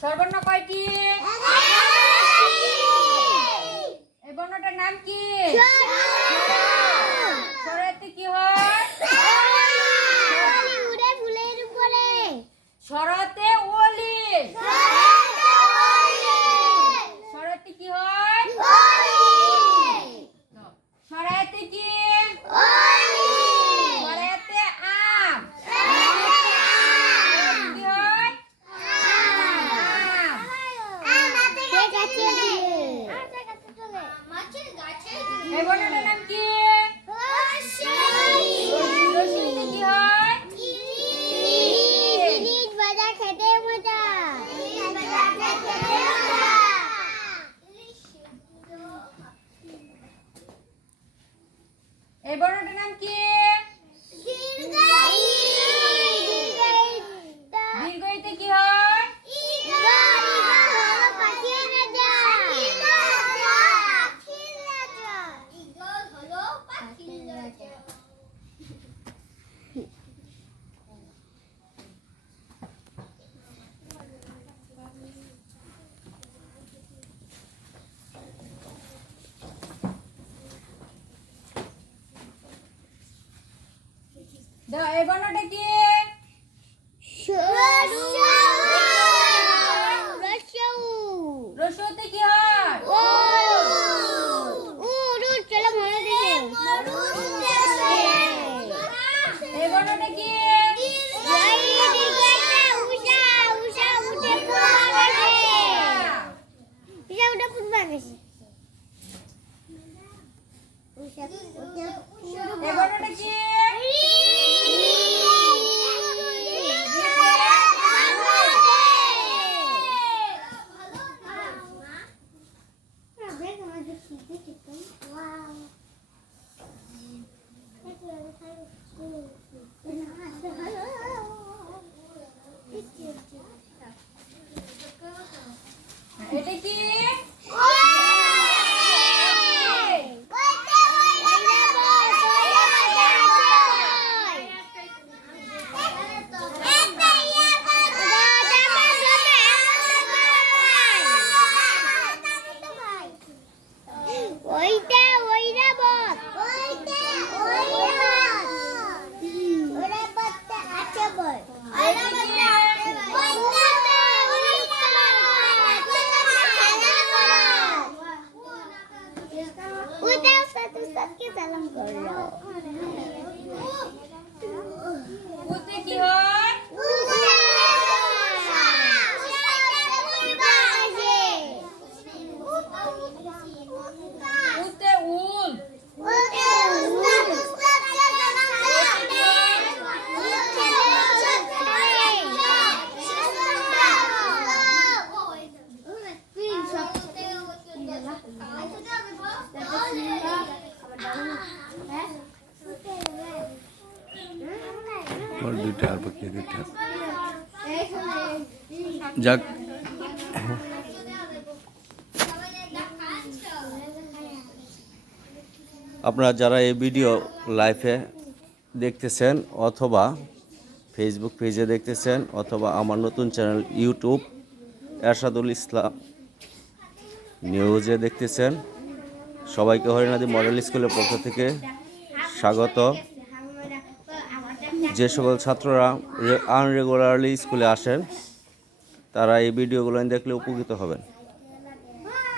স্বরবর্ণ কয়টি? এই বর্ণটার নাম কি? স্বরেতে কি হয়? স্বরতে ওলি। স্বরতে কি হয়? স্বরাতে কি? স্বরাতে আম। কি হয়? এই বর্ণটার নাম কি? রস্যইতে কি হয়? এই বর্ণটার নাম কি? দীর্ঘইতে কি হয়? এই বর্ণটা কি? রস্যইতে কি হয়? এই বর্ণটা কি? এই বর্ণটা কি? এটা কি? উতে কি হয়? উতে উল। और दुटा और बाकी दुटा যাক আপনারা যারা এই ভিডিও লাইভে দেখতেছেন অথবা ফেসবুক পেজে দেখতেছেন অথবা আমার নতুন চ্যানেল ইউটিউব এরশাদুল ইসলাম নিউজে দেখতেছেন, সবাইকে হরিণাদি মডেল স্কুলের পক্ষ থেকে স্বাগত। যে সকল ছাত্ররা আনরেগুলারলি স্কুলে আসেন তারা এই ভিডিওগুলো দেখলে উপকৃত হবেন।